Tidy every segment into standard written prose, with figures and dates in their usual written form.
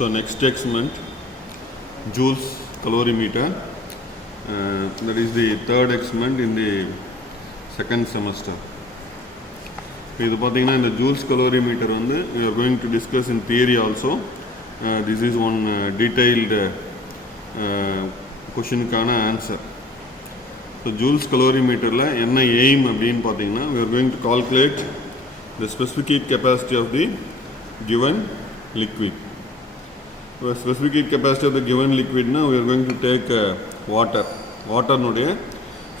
So next experiment, Joules calorimeter. That is the third experiment in the second semester. இது பார்த்தீங்கன்னா இந்த joules calorimeter வந்து we are going to discuss in theory also. This is one detailed questionக்கான answer. So Joule's கலோரிமீட்டரில் என்ன aim அப்படின்னு பார்த்தீங்கன்னா we are going to calculate the specific heat capacity of the given liquid. The specific heat capacity of the given liquid now we are going to take water நுடைய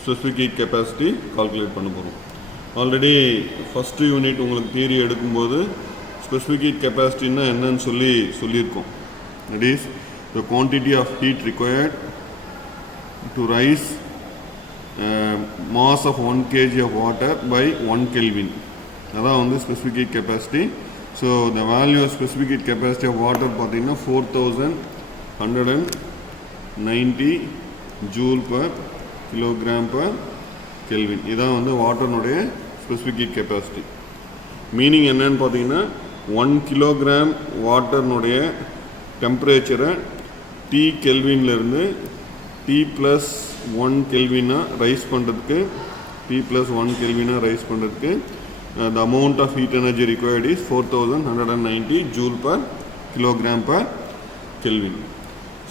specific heat capacity calculate பண்ண போகிறோம். Already first unit உங்களுக்கு theory எடுக்கும்போது specific heat கெப்பாசிட்டின்னா என்னன்னு சொல்லியிருக்கோம். That is the quantity of heat required to raise mass of 1 kg of water by 1 Kelvin. அதான் வந்து specific heat capacity. So the value of specific heat capacity of water பார்த்தீங்கன்னா 4190 joule per kilogram per kelvin. இதான் வந்து வாட்டர்னுடைய specific heat capacity. Meaning என்னன்னு பார்த்தீங்கன்னா 1 kilogram வாட்டர்னுடைய டெம்பரேச்சரை T கெல்வின்லேருந்து T+1 கெல்வினாக ரைஸ் பண்ணுறதுக்கு the amount of heat energy required is 4190 joule per kilogram per Kelvin.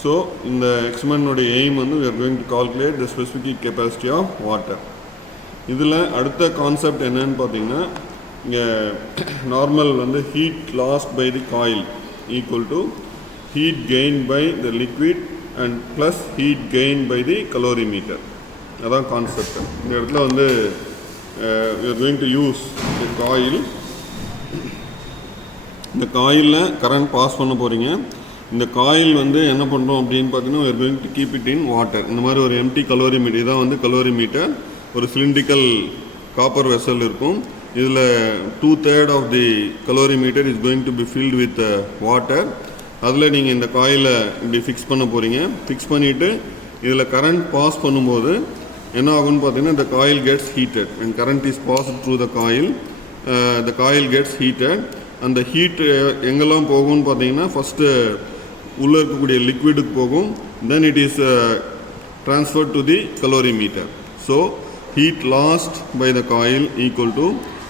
So in the experiment aim we are going to calculate the specific heat capacity of water. இதில் அடுத்த concept என்னன்னு பார்த்தீங்கன்னா இங்கே normal வந்து heat lost by the coil equal to heat gain by the liquid and plus heat gain by the calorimeter. அதான் concept. இந்த இடத்துல வந்து we are going to use the coil. இந்த காயிலில் கரண்ட் பாஸ் பண்ண போகிறீங்க. இந்த காயில் வந்து என்ன பண்ணுறோம் அப்படின்னு பார்த்தீங்கன்னா we are going to keep it in water. இந்த மாதிரி ஒரு எம்டி கலோரிமீட்டர், இதான் வந்து கலோரிமீட்டர். ஒரு சிலிண்ட்ரிக்கல் காப்பர் வெசல் இருக்கும். இதில் 2/3 of the calorimeter is going to be filled with water. அதில் நீங்கள் இந்த காயிலை இப்படி ஃபிக்ஸ் பண்ண போகிறீங்க. ஃபிக்ஸ் பண்ணிவிட்டு இதில் கரண்ட் பாஸ் பண்ணும்போது என்ன ஆகும்னு பார்த்தீங்கன்னா the coil gets heated. When current is passed through the coil gets heated. அந்த ஹீட் எங்கெல்லாம் போகும்னு பார்த்தீங்கன்னா ஃபஸ்ட்டு உள்ளே இருக்கக்கூடிய லிக்விடுக்கு போகும். then it is transferred to the calorimeter. So heat lost by the coil equal to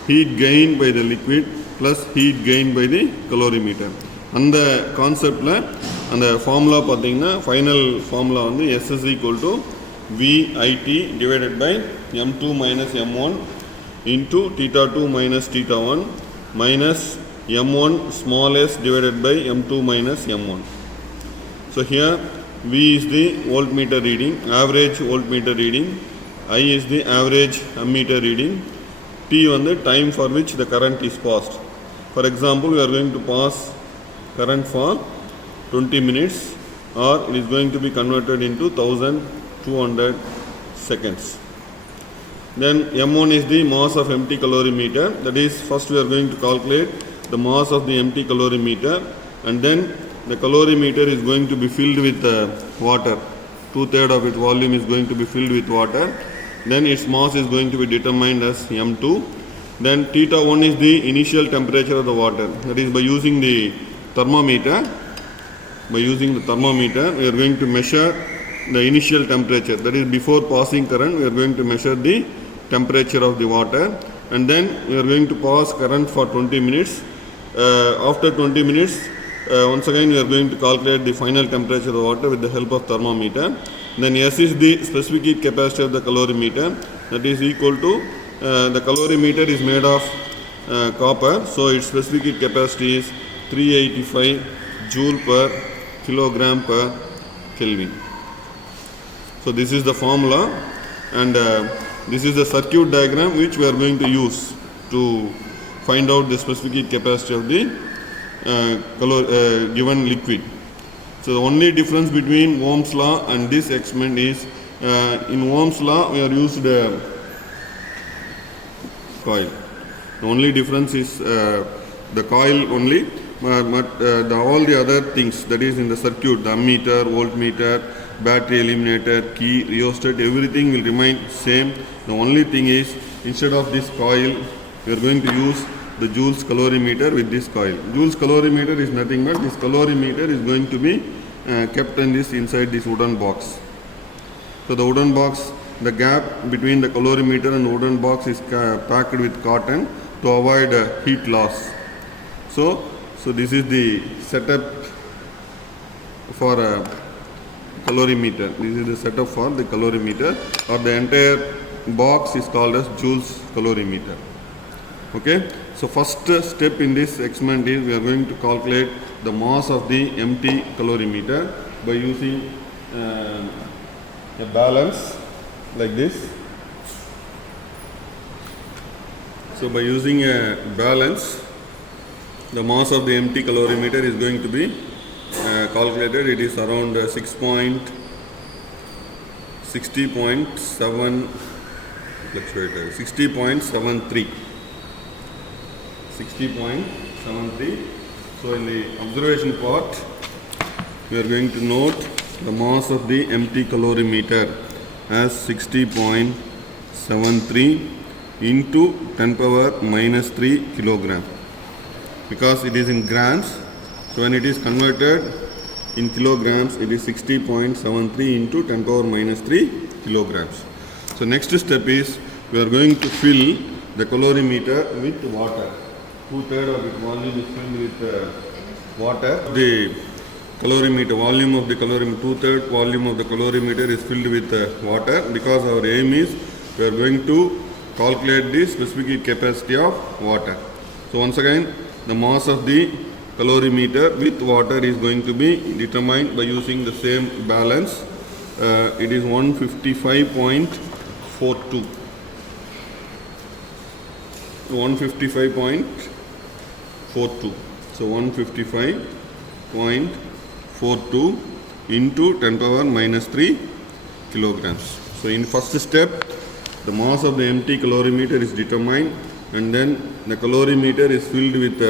heat gained by the liquid plus heat gained by the calorimeter. அந்த கான்செப்டில் அந்த ஃபார்முலா பார்த்தீங்கன்னா ஃபைனல் ஃபார்முலா வந்து S is equal to VIT divided by M2 minus M1 into theta 2 minus theta 1 minus M1 small s divided by M2 minus M1. So here V is the voltmeter reading, average voltmeter reading. I is the average ammeter reading. T on the time for which the current is passed. For example, we are going to pass current for 20 minutes or it is going to be converted into 1200 seconds. Then M1 is the mass of empty calorimeter. That is, first we are going to calculate the mass of the empty calorimeter and then the calorimeter is going to be filled with water. 2/3 of its volume is going to be filled with water. Then its mass is going to be determined as M2. Then theta 1 is the initial temperature of the water. That is, by using the thermometer, we are going to measure the initial temperature. That is, before passing current, we are going to measure the temperature of the water and then we are going to pass current for 20 minutes. After 20 minutes, once again we are going to calculate the final temperature of the water with the help of thermometer. Then S is the specific heat capacity of the calorimeter. That is equal to the calorimeter is made of copper, so its specific heat capacity is 385 joule per kilogram per Kelvin. So this is the formula and this is the circuit diagram which we are going to use to find out the specific heat capacity of the given liquid. So the only difference between Ohm's law and this experiment is in Ohm's law we are used coil. The only difference is the coil only, but all the other things, that is in the circuit, the ammeter, voltmeter, battery eliminator, key, rheostat, everything will remain same. The only thing is, instead of this coil we are going to use the Joules calorimeter with this coil. Joules calorimeter is nothing but this calorimeter is going to be kept in this inside this wooden box. So the wooden box, the gap between the calorimeter and wooden box is packed with cotton to avoid heat loss. So this is the setup for a calorimeter. This is the setup for the calorimeter, or the entire box is called as Joules calorimeter. Okay, so first step in this experiment is we are going to calculate the mass of the empty calorimeter by using a balance like this. So by using a balance, the mass of the empty calorimeter is going to be calculated. It is around 60.7 60.73. So in the observation part, we are going to note the mass of the empty calorimeter as 60.73 into 10 power minus 3 kilogram, because it is in grams. So when it is converted in kilograms, it is 60.73 into 10 power minus 3 kilograms. So next step is we are going to fill the calorimeter with water. 2/3 of its volume is filled with water. The calorimeter, volume of the calorimeter, 2/3 volume of the calorimeter is filled with water, because our aim is we are going to calculate the specific capacity of water. So once again, the mass of the calorimeter with water is going to be determined by using the same balance. It is 155.42. 155.42. So 155.42 into 10 power minus 3 kilograms. So in first step, the mass of the empty calorimeter is determined, and then the calorimeter is filled with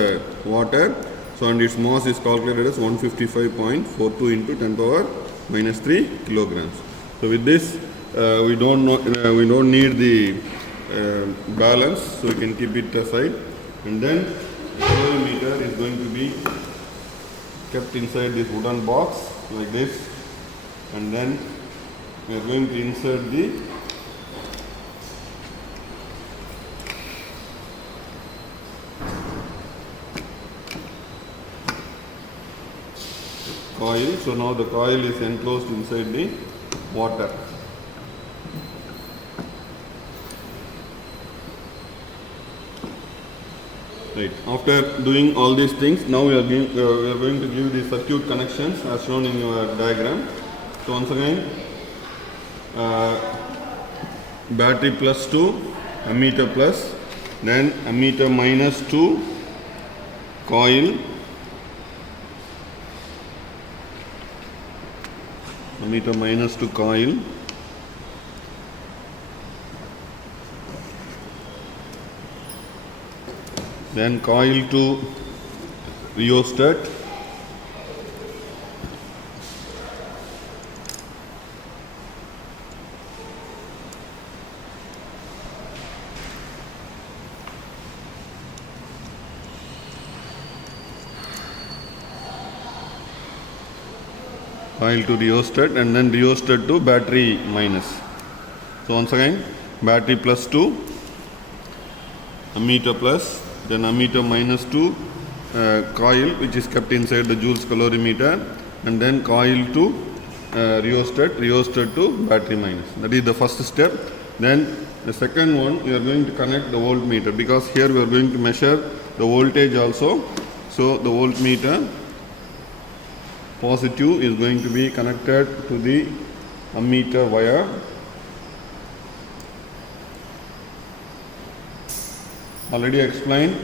water. So and its mass is calculated as 155.42 into 10 power minus 3 kilograms. So with this, we don't need the balance, so we can keep it aside. And then the calorimeter is going to be kept inside this wooden box like this, and then we are going to insert the coil. So now the coil is enclosed inside the water. Right. After doing all these things, now we are going to give the circuit connections as shown in your diagram. So once again, battery plus to ammeter plus, then ammeter minus to coil, ammeter minus to coil, then coil to rheostat, and then rheostat to battery minus. So once again, battery plus to ammeter plus, then ammeter minus to coil, which is kept inside the Joules calorimeter, and then coil to rheostat to battery minus. That is the first step. Then the second one, we are going to connect the voltmeter, because here we are going to measure the voltage also. So the voltmeter positive is going to be connected to the ammeter wire. Already explained,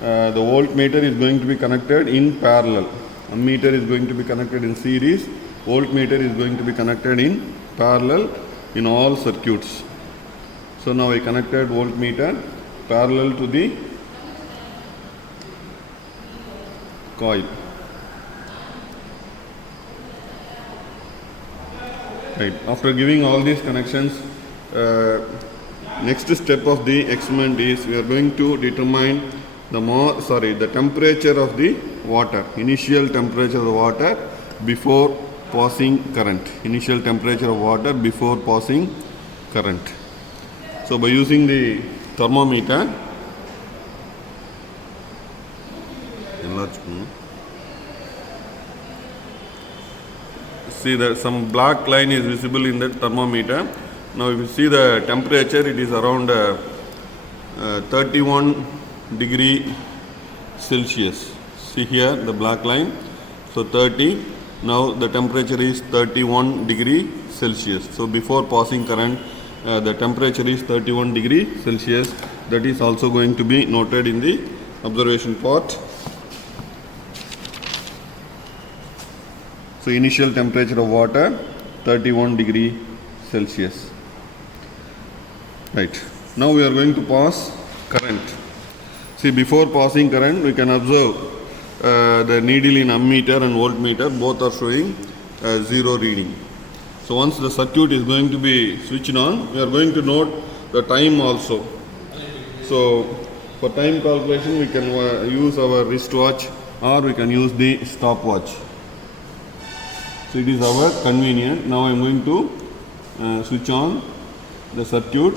the voltmeter is going to be connected in parallel. Ammeter is going to be connected in series. Voltmeter is going to be connected in parallel in all circuits. So now I connected voltmeter parallel to the coil. Right. After giving all these connections, next step of the experiment is we are going to determine the temperature of the water, initial temperature of the water before passing current, initial temperature of water before passing current. So by using the thermometer, see that some black line is visible in the thermometer. Now if you see the temperature, it is around 31 degree Celsius. See here the black line. So 30. Now the temperature is 31 degree Celsius. So before passing current, the temperature is 31 degree Celsius. That is also going to be noted in the observation part. So initial temperature of water 31 degree Celsius. Right. Now we are going to pass current. See, before passing current, we can observe the needle in ammeter and voltmeter, both are showing 0 reading. So once the circuit is going to be switched on, we are going to note the time also. So for time calculation, we can use our wristwatch or we can use the stopwatch. So it is our convenient. Now I am going to switch on the circuit.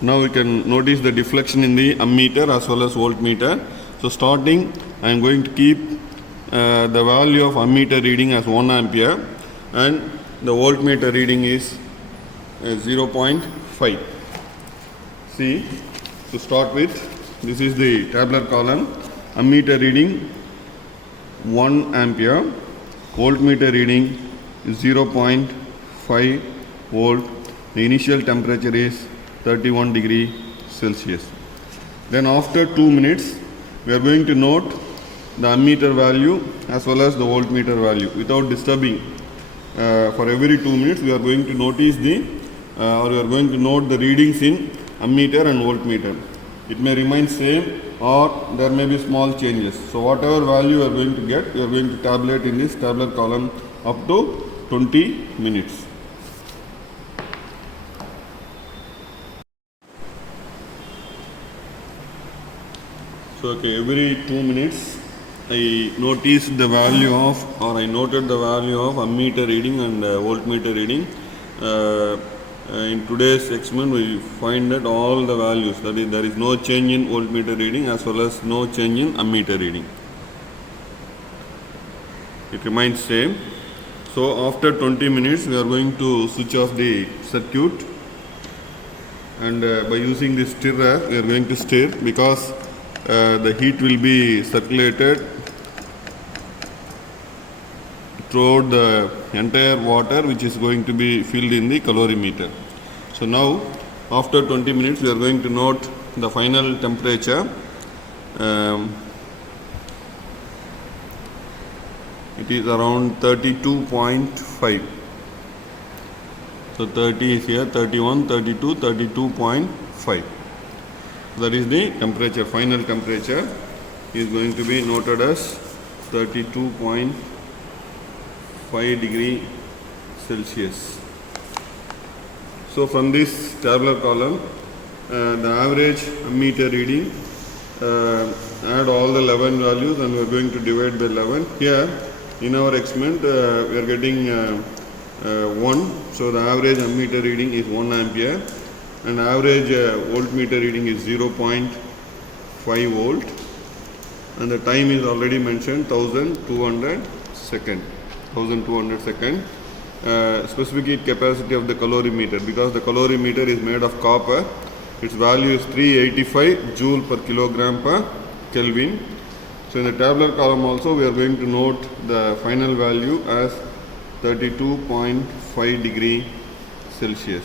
Now we can notice the deflection in the ammeter as well as voltmeter. So starting, I am going to keep the value of ammeter reading as 1 ampere and the voltmeter reading is 0.5. See, to start with, this is the tabular column. Ammeter reading 1 ampere, voltmeter reading 0.5 volt. The initial temperature is 31 degree Celsius. Then after 2 minutes, we are going to note the ammeter value as well as the voltmeter value without disturbing. For every 2 minutes, we are going to notice we are going to note the readings in ammeter and voltmeter. It may remain same or there may be small changes. So whatever value you are going to get, you are going to tabulate in this tabular column up to 20 minutes. So okay, every 2 minutes I noticed the value of, or I noted the value of ammeter reading and voltmeter reading. In today's experiment, we find that all the values, that is, there is no change in voltmeter reading as well as no change in ammeter reading. It remains same. So after 20 minutes, we are going to switch off the circuit, and by using the stirrer, we are going to stir because the heat will be circulated throughout the entire water which is going to be filled in the calorimeter. So now after 20 minutes we are going to note the final temperature. It is around 32.5. So 30 is here, 31, 32, 32.5. That is the temperature, final temperature is going to be noted as 32.5 degree Celsius. So from this tabular column, the average ammeter reading, add all the 11 values and we are going to divide by 11. Here in our experiment we are getting 1, so the average ammeter reading is 1 ampere. And average voltmeter reading is 0.5 volt, and the time is already mentioned 1200 second. Specific heat capacity of the calorimeter, because the calorimeter is made of copper, its value is 385 joule per kilogram per Kelvin. So in the tabular column also we are going to note the final value as 32.5 degree Celsius.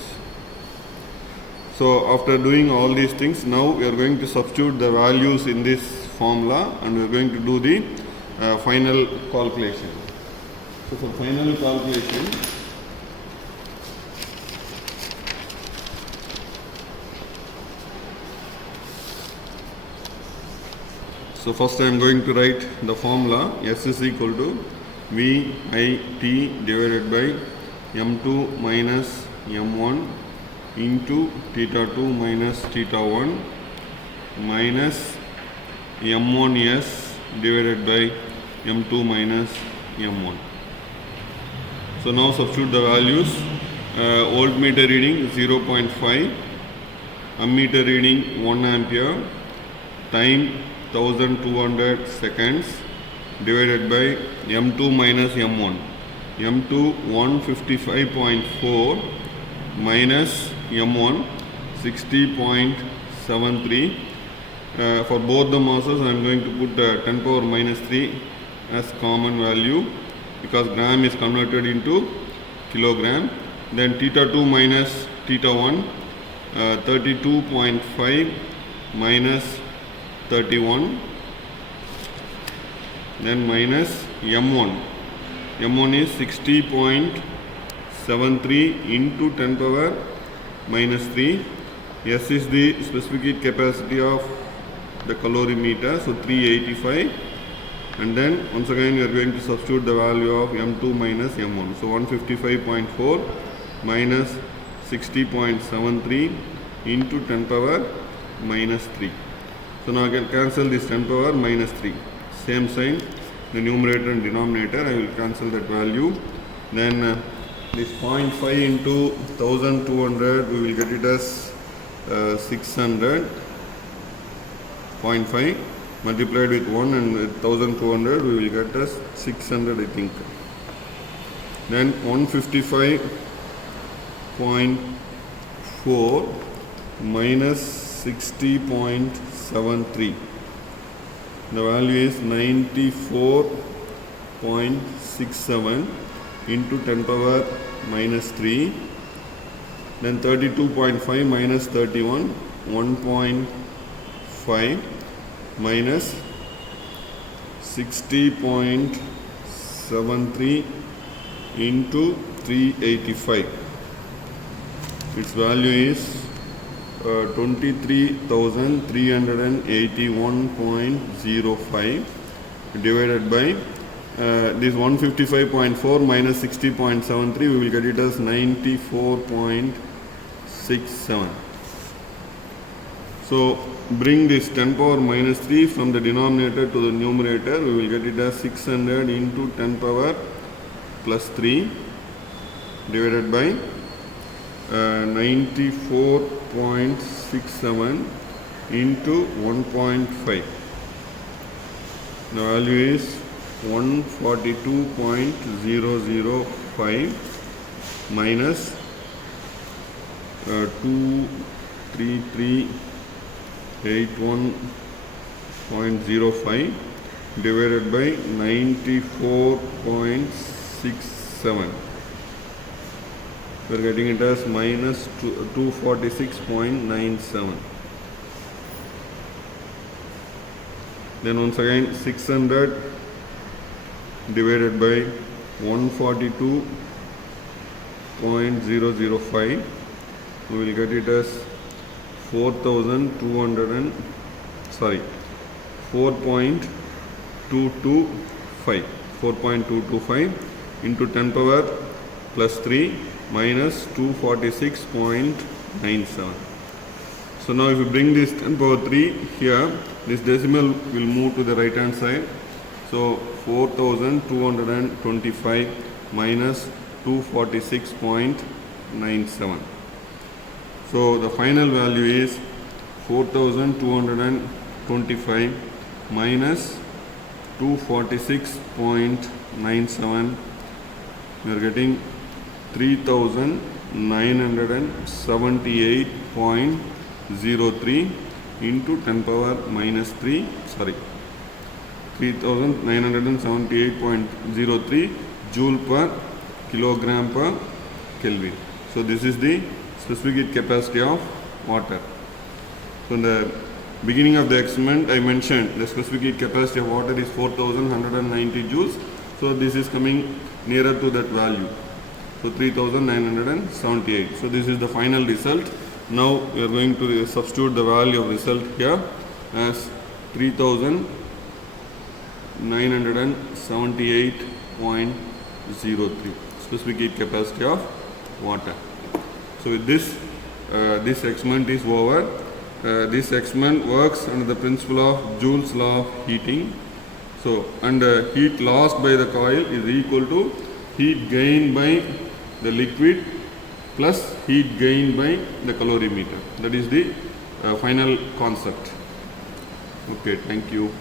So after doing all these things, now we are going to substitute the values in this formula and we are going to do the final calculation. So for final calculation, so first I am going to write the formula. S is equal to VIT divided by M2 minus M1 into theta 2 minus theta 1 minus m1s divided by m2 minus m1. So now substitute the values. Voltmeter reading 0.5, ammeter reading 1 ampere, time 1200 seconds divided by m2 minus m1. m2 155.4 minus m1 60.73. For both the masses I am going to put 10 power minus 3 as common value because gram is converted into kilogram. Then theta 2 minus theta 1, 32.5 minus 31, then minus m1. m1 is 60.73 into 10 power minus 3. S is the specific heat capacity of the calorimeter, so 385. And then once again we are going to substitute the value of m2 minus m1. So 155.4 minus 60.73 into 10 power minus 3. So now I can cancel this 10 power minus 3. Same sign, the numerator and denominator, I will cancel that value. Then this 0.5 into 1200, we will get it as 600. 0.5 multiplied with 1 and with 1200, we will get as 600, I think. Then 155.4 minus 60.73. The value is 94.67 into 10 power minus 3. Then 32.5 minus 31, 1.5 minus 60.73 into 385. Its value is 23,381.05 divided by this 155.4 minus 60.73, we will get it as 94.67. So bring this 10 power minus 3 from the denominator to the numerator, we will get it as 600 into 10 power plus 3 divided by 94.67 into 1.5. The value is 142.005 minus 23381.05 divided by 94.67. We are getting it as minus 246.97. Then once again 600 divided by 142.005, we will get it as 4.225 into 10 power plus 3 minus 246.97. So now if you bring this 10 power 3 here, this decimal will move to the right hand side. So 4225 minus 246.97. So the final value is 4225 minus 246.97. We are getting 3978.03 into 10 power minus 3, 3978.03 joule per kilogram per Kelvin. So this is the specific heat capacity of water. So in the beginning of the experiment I mentioned the specific heat capacity of water is 4190 joules. So this is coming nearer to that value. So 3978. So this is the final result. Now we are going to substitute the value of result here as 3978.03 specific heat capacity of water. So with this, this experiment is over. this experiment works under the principle of Joule's law of heating. So, and heat lost by the coil is equal to heat gained by the liquid plus heat gained by the calorimeter. That is the final concept. Okay, thank you.